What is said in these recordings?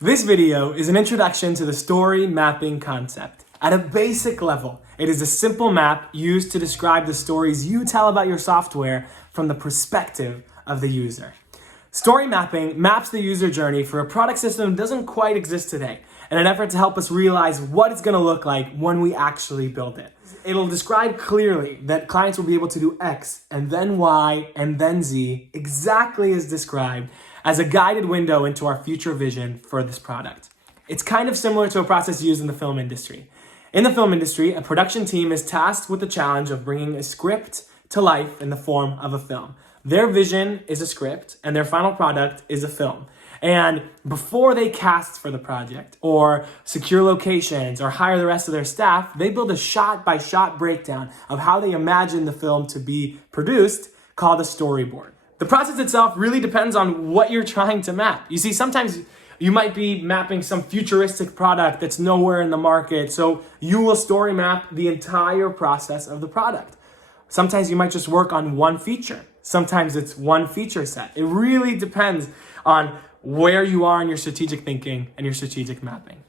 This video is an introduction to the story mapping concept. At a basic level, it is a simple map used to describe the stories you tell about your software from the perspective of the user. Story mapping maps the user journey for a product system that doesn't quite exist today, in an effort to help us realize what it's going to look like when we actually build it. It'll describe clearly that clients will be able to do X and then Y and then Z exactly as described as a guided window into our future vision for this product. It's kind of similar to a process used in the film industry. In the film industry, a production team is tasked with the challenge of bringing a script to life in the form of a film. Their vision is a script and their final product is a film. And before they cast for the project or secure locations or hire the rest of their staff, they build a shot-by-shot breakdown of how they imagine the film to be produced, called a storyboard. The process itself really depends on what you're trying to map. You see, sometimes you might be mapping some futuristic product that's nowhere in the market, so you will story map the entire process of the product. Sometimes you might just work on one feature. Sometimes it's one feature set. It really depends on where you are in your strategic thinking and your strategic mapping.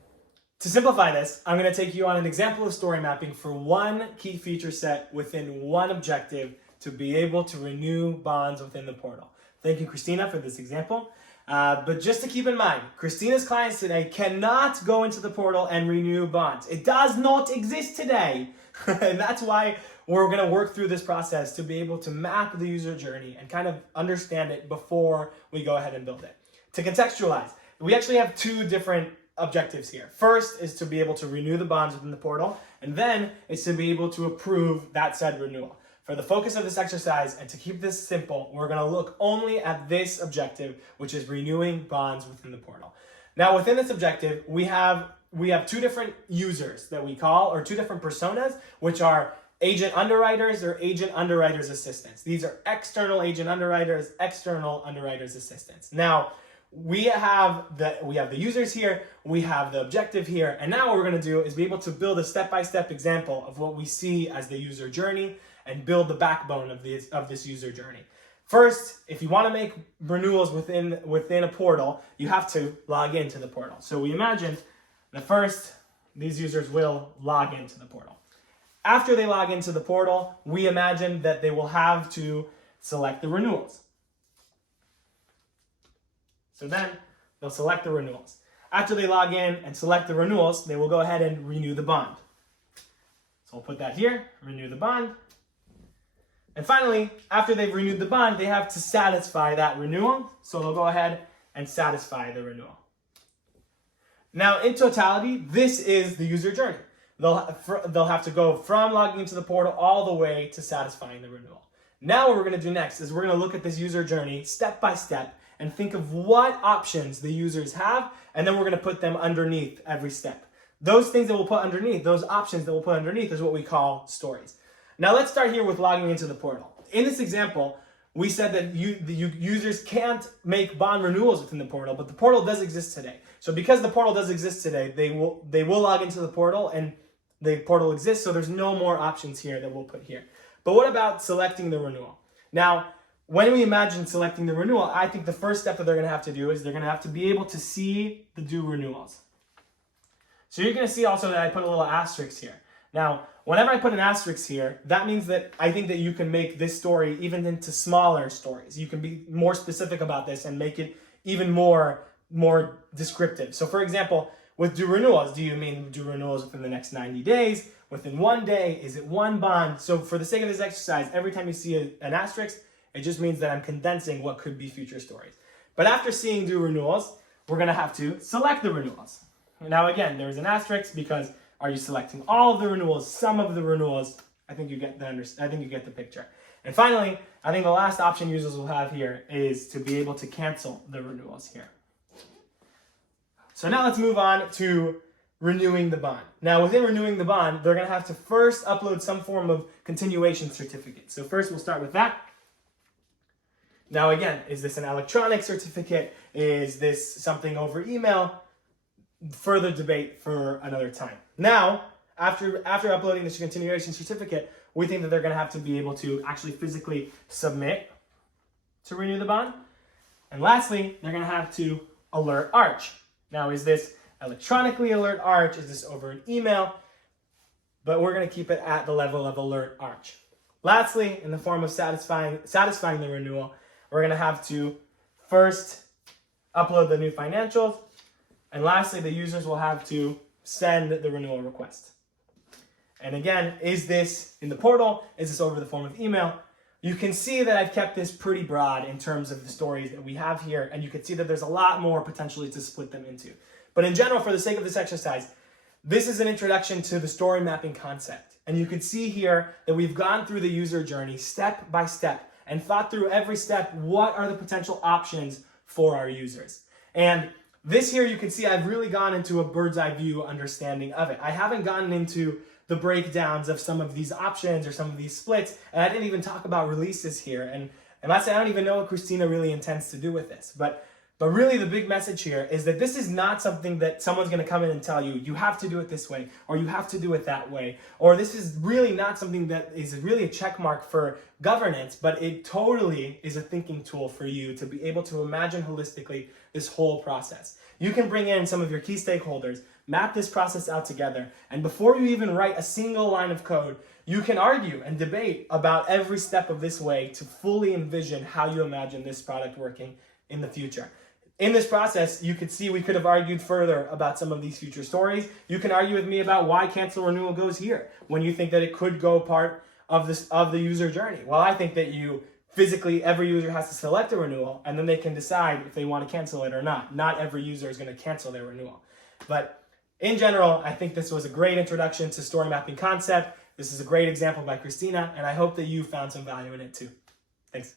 To simplify this, I'm going to take you on an example of story mapping for one key feature set within one objective to be able to renew bonds within the portal. Thank you, Christina, for this example. But just to keep in mind, Christina's clients today cannot go into the portal and renew bonds. It does not exist today. And that's why we're going to work through this process to be able to map the user journey and kind of understand it before we go ahead and build it. To contextualize, we actually have two different objectives here. First is to be able to renew the bonds within the portal, and then it's to be able to approve that said renewal. For the focus of this exercise and to keep this simple, we're going to look only at this objective, which is renewing bonds within the portal. Now, within this objective, we have two different users that we call, or two different personas, which are agent underwriters or agent underwriters assistants. These are external agent underwriters, external underwriters assistants. Now, we have the users here, we have the objective here, and now what we're going to do is be able to build a step-by-step example of what we see as the user journey and build the backbone of this user journey. First, if you want to make renewals within a portal, you have to log into the portal. So we imagine that first, these users will log into the portal. After they log into the portal, we imagine that they will have to select the renewals. So then they'll select the renewals. After they log in and select the renewals, they will go ahead and renew the bond. So we'll put that here, renew the bond. And finally, after they've renewed the bond, they have to satisfy that renewal. So they'll go ahead and satisfy the renewal. Now, in totality, this is the user journey. They'll have to go from logging into the portal all the way to satisfying the renewal. Now what we're going to do next is we're going to look at this user journey step by step and think of what options the users have, and then we're going to put them underneath every step. Those things that we'll put underneath, those options that we'll put underneath is what we call stories. Now let's start here with logging into the portal. In this example, we said that the users can't make bond renewals within the portal, but the portal does exist today. So because the portal does exist today, they will log into the portal and the portal exists, so there's no more options here that we'll put here. But what about selecting the renewal? Now, when we imagine selecting the renewal, I think the first step that they're going to have to do is they're going to have to be able to see the due renewals. So you're going to see also that I put a little asterisk here. Now, whenever I put an asterisk here, that means that I think that you can make this story even into smaller stories. You can be more specific about this and make it even more descriptive. So for example, with due renewals, do you mean due renewals within the next 90 days? Within 1 day? Is it one bond? So for the sake of this exercise, every time you see an asterisk, it just means that I'm condensing what could be future stories. But after seeing due renewals, we're going to have to select the renewals. Now again, there's an asterisk because are you selecting all of the renewals, some of the renewals? I think you get the picture. And finally, I think the last option users will have here is to be able to cancel the renewals here. So now let's move on to renewing the bond. Now within renewing the bond, they're going to have to first upload some form of continuation certificate. So first we'll start with that. Now again, is this an electronic certificate? Is this something over email? Further debate for another time. Now, after uploading this continuation certificate, we think that they're going to have to be able to actually physically submit to renew the bond. And lastly, they're going to have to alert Arch. Now, is this electronically alert Arch? Is this over an email? But we're going to keep it at the level of alert Arch. Lastly, in the form of satisfying the renewal, we're going to have to first upload the new financials. And lastly, the users will have to send the renewal request. And again, is this in the portal? Is this over the form of email? You can see that I've kept this pretty broad in terms of the stories that we have here, and you can see that there's a lot more potentially to split them into. But in general, for the sake of this exercise, this is an introduction to the story mapping concept. And you can see here that we've gone through the user journey step by step and thought through every step, what are the potential options for our users. And this here, you can see I've really gone into a bird's eye view understanding of it. I haven't gotten into the breakdowns of some of these options or some of these splits, and I didn't even talk about releases here. And lastly, I don't even know what Christina really intends to do with this. But really the big message here is that this is not something that someone's going to come in and tell you, you have to do it this way, or you have to do it that way. Or this is really not something that is really a check mark for governance, but it totally is a thinking tool for you to be able to imagine holistically this whole process. You can bring in some of your key stakeholders, map this process out together, and before you even write a single line of code, you can argue and debate about every step of this way to fully envision how you imagine this product working in the future. In this process, you could see we could have argued further about some of these future stories. You can argue with me about why cancel renewal goes here when you think that it could go part of the user journey. Well, I think that physically every user has to select a renewal and then they can decide if they want to cancel it or not. Not every user is going to cancel their renewal. But in general, I think this was a great introduction to story mapping concept. This is a great example by Christina, and I hope that you found some value in it too. Thanks.